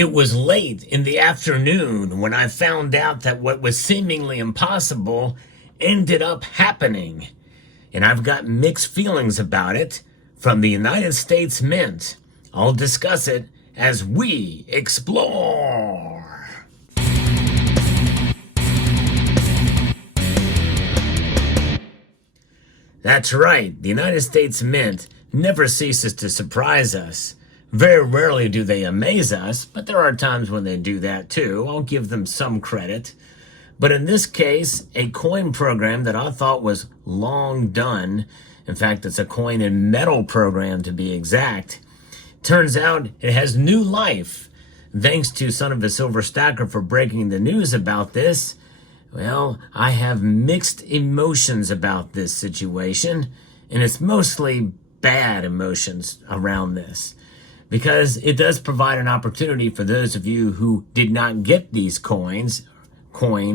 It was late in the afternoon when I found out that what was seemingly impossible ended up happening. And I've got mixed feelings about it from the United States Mint. I'll discuss it as we explore. That's right, the United States Mint never ceases to surprise us. Very rarely do they amaze us, but there are times when they do that too. I'll give them some credit. But in this case, a coin program that I thought was long done, in fact, it's a coin and metal program to be exact, turns out it has new life. Thanks to Son of a Silver Stacker for breaking the news about this. Well, I have mixed emotions about this situation, and it's mostly bad emotions around this, because it does provide an opportunity for those of you who did not get these coin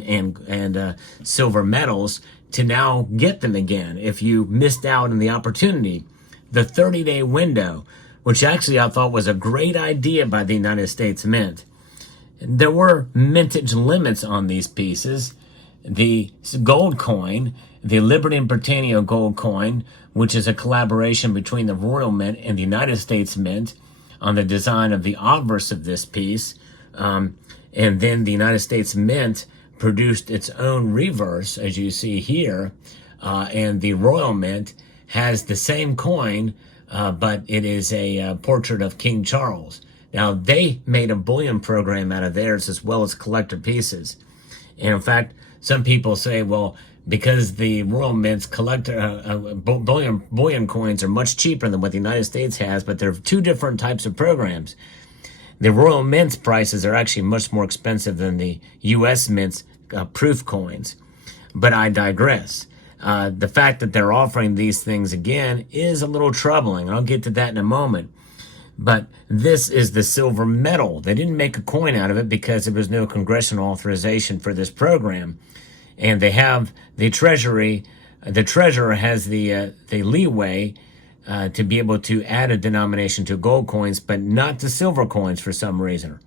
and silver metals to now get them again if you missed out on the opportunity. The 30-day window, which actually I thought was a great idea by the United States Mint. There were mintage limits on these pieces. The gold coin, the Liberty and Britannia gold coin, which is a collaboration between the Royal Mint and the United States Mint on the design of the obverse of this piece. And then the United States Mint produced its own reverse, as you see here. And the Royal Mint has the same coin, but it is a portrait of King Charles. Now, they made a bullion program out of theirs as well as collector pieces. And in fact, some people say, well, because the Royal Mint's bullion coins are much cheaper than what the United States has, but they're two different types of programs. The Royal Mint's prices are actually much more expensive than the U.S. Mint's proof coins. But I digress. The fact that they're offering these things again is a little troubling. I'll get to that in a moment. But this is the silver medal. They didn't make a coin out of it because there was no congressional authorization for this program. And they have the Treasury, the Treasurer has the leeway to be able to add a denomination to gold coins, but not to silver coins for some reason,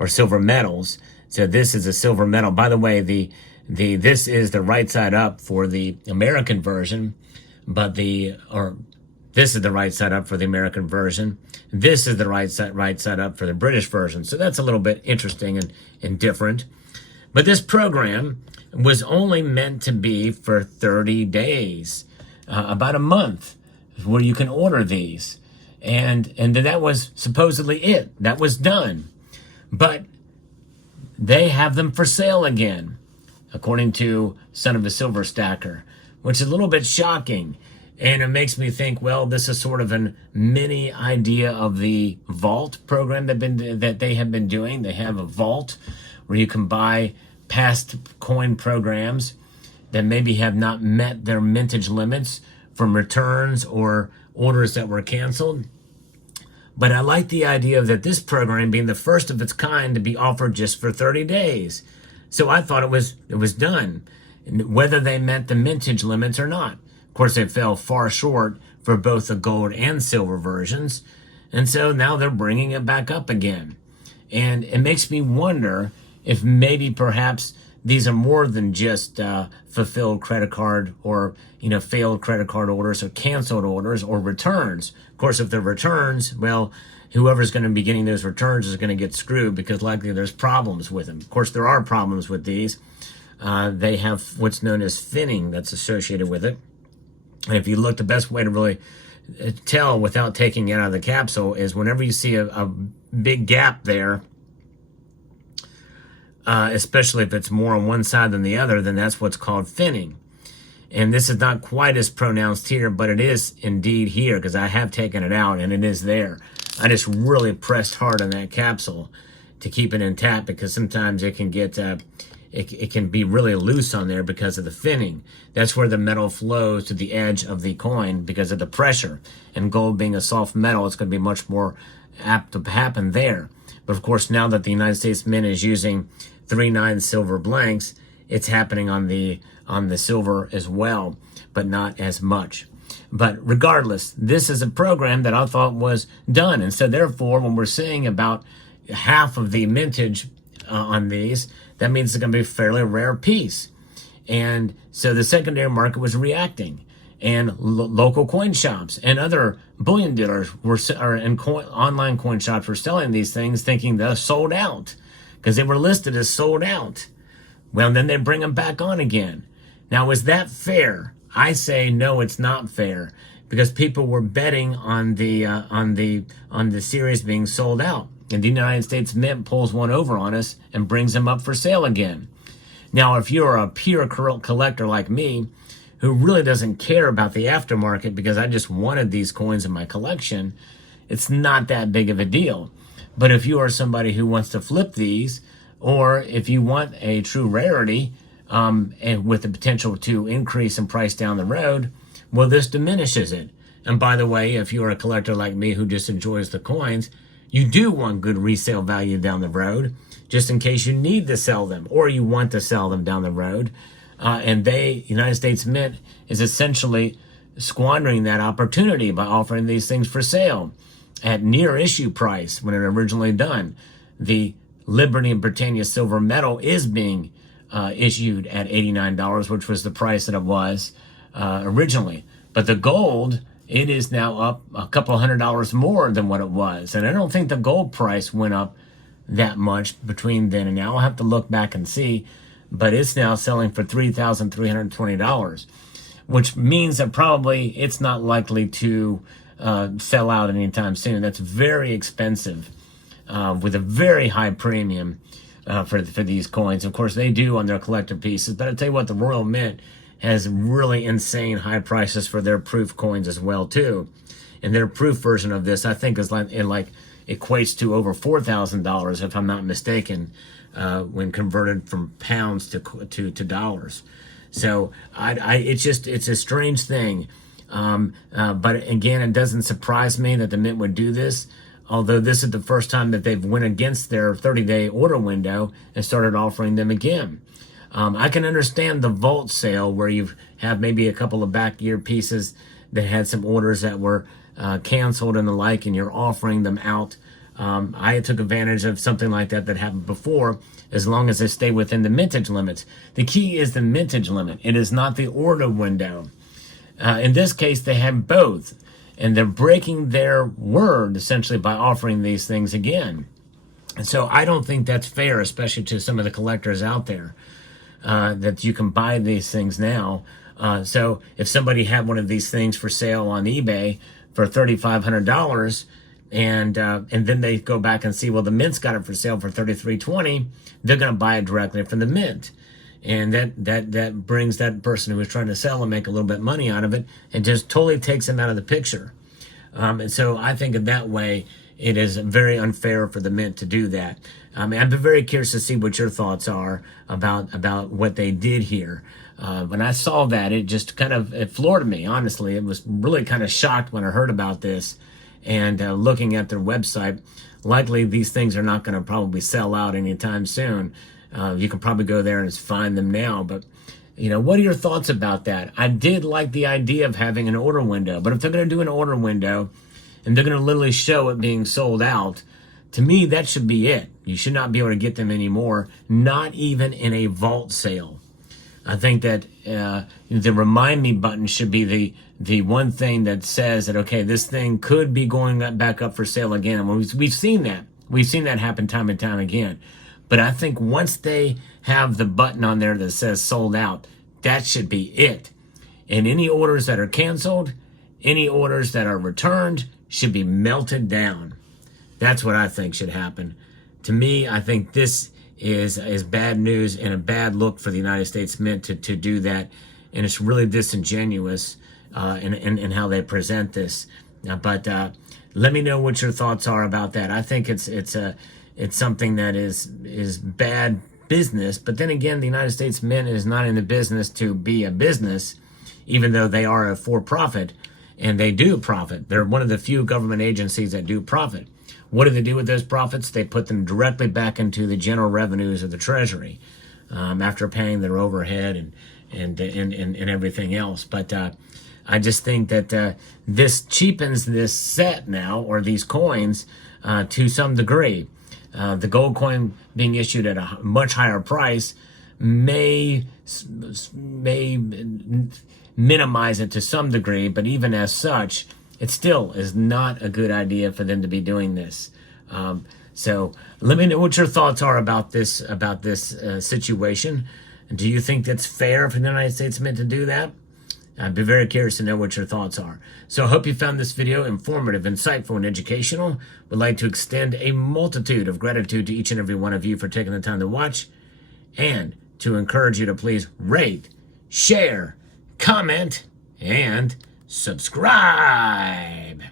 or silver medals. So this is a silver medal. By the way, this is the right side up for the American version, but this is the right side up for the American version. This is the right side up for the British version. So that's a little bit interesting and different. But this program was only meant to be for 30 days, about a month, where you can order these. And that was supposedly it. That was done. But they have them for sale again, according to Son of a Silver Stacker, which is a little bit shocking. And it makes me think, well, this is sort of a mini idea of the vault program that they have been doing. They have a vault where you can buy past coin programs that maybe have not met their mintage limits from returns or orders that were canceled. But I like the idea that this program being the first of its kind to be offered just for 30 days. So I thought it was done, whether they met the mintage limits or not. Of course, they fell far short for both the gold and silver versions. And so now they're bringing it back up again. And it makes me wonder if maybe perhaps these are more than just fulfilled credit card or, failed credit card orders or canceled orders or returns. Of course, if they're returns, well, whoever's going to be getting those returns is going to get screwed because likely there's problems with them. Of course, there are problems with these. They have what's known as finning that's associated with it. And if you look, the best way to really tell without taking it out of the capsule is whenever you see a big gap there, especially if it's more on one side than the other, then that's what's called finning. And this is not quite as pronounced here, but it is indeed here because I have taken it out and it is there. I just really pressed hard on that capsule to keep it intact because sometimes it can get it can be really loose on there because of the finning. That's where the metal flows to the edge of the coin because of the pressure. And gold being a soft metal, it's going to be much more apt to happen there. But of course, now that the United States Mint is using 3/9 silver blanks, it's happening on the silver as well, but not as much. But regardless, this is a program that I thought was done. And so therefore, when we're saying about half of the mintage on these, that means it's going to be a fairly rare piece. And so the secondary market was reacting, and local coin shops and other bullion dealers online coin shops were selling these things thinking they're sold out because they were listed as sold out. Well, then they bring them back on again. Now, is that fair? I say no, it's not fair, because people were betting on the series being sold out, and the United States Mint pulls one over on us and brings them up for sale again. Now, if you're a pure collector like me, who really doesn't care about the aftermarket because I just wanted these coins in my collection, it's not that big of a deal. But if you are somebody who wants to flip these, or if you want a true rarity, and with the potential to increase in price down the road, well, this diminishes it. And by the way, if you're a collector like me who just enjoys the coins, you do want good resale value down the road, just in case you need to sell them or you want to sell them down the road. And United States Mint is essentially squandering that opportunity by offering these things for sale at near issue price when it originally done. The Liberty and Britannia silver medal is being issued at $89, which was the price that it was originally. But the gold, it is now up a couple $100 more than what it was. And I don't think the gold price went up that much between then and now. I'll have to look back and see. But it's now selling for $3,320, which means that probably it's not likely to sell out anytime soon. That's very expensive, with a very high premium for these coins. Of course, they do on their collector pieces, but I tell you what, the Royal Mint has really insane high prices for their proof coins as well too. And their proof version of this, I think, is like equates to over $4,000 if I'm not mistaken, when converted from pounds to dollars. So it's a strange thing. But again, it doesn't surprise me that the Mint would do this, although this is the first time that they've went against their 30-day order window and started offering them again. I can understand the vault sale where you have maybe a couple of back year pieces that had some orders that were canceled and the like, and you're offering them out. I took advantage of something like that happened before, as long as they stay within the mintage limits. The key is the mintage limit. It is not the order window. In this case, they have both, and they're breaking their word essentially by offering these things again. And so I don't think that's fair, especially to some of the collectors out there, that you can buy these things now. So if somebody had one of these things for sale on eBay for $3,500, and then they go back and see, well, the Mint's got it for sale for $3,320, they're going to buy it directly from the Mint. And that brings that person who was trying to sell and make a little bit of money out of it, and just totally takes them out of the picture. And so I think in that way, it is very unfair for the Mint to do that. I'd be very curious to see what your thoughts are about what they did here. When I saw that, it just it floored me, honestly. It was really kind of shocked when I heard about this. And looking at their website, likely these things are not going to probably sell out anytime soon. You can probably go there and find them now. But, what are your thoughts about that? I did like the idea of having an order window. But if they're going to do an order window and they're going to literally show it being sold out, to me, that should be it. You should not be able to get them anymore, not even in a vault sale. I think that the remind me button should be the one thing that says that, okay, this thing could be going back up for sale again. And we've seen that. We've seen that happen time and time again. But I think once they have the button on there that says sold out, that should be it. And any orders that are canceled, any orders that are returned should be melted down. That's what I think should happen. To me, I think this is bad news and a bad look for the United States Mint to do that. And it's really disingenuous in how they present this. But let me know what your thoughts are about that. I think it's something that is bad business. But then again, the United States Mint is not in the business to be a business, even though they are a for-profit, and they do profit. They're one of the few government agencies that do profit. What do they do with those profits? They put them directly back into the general revenues of the Treasury, after paying their overhead and everything else. But I just think that this cheapens this set now, or these coins, to some degree. The gold coin being issued at a much higher price may minimize it to some degree, but even as such, it still is not a good idea for them to be doing this. So let me know what your thoughts are about this situation. Do you think that's fair for the United States Mint to do that? I'd be very curious to know what your thoughts are. So I hope you found this video informative, insightful, and educational. Would like to extend a multitude of gratitude to each and every one of you for taking the time to watch, and to encourage you to please rate, share, comment, and subscribe.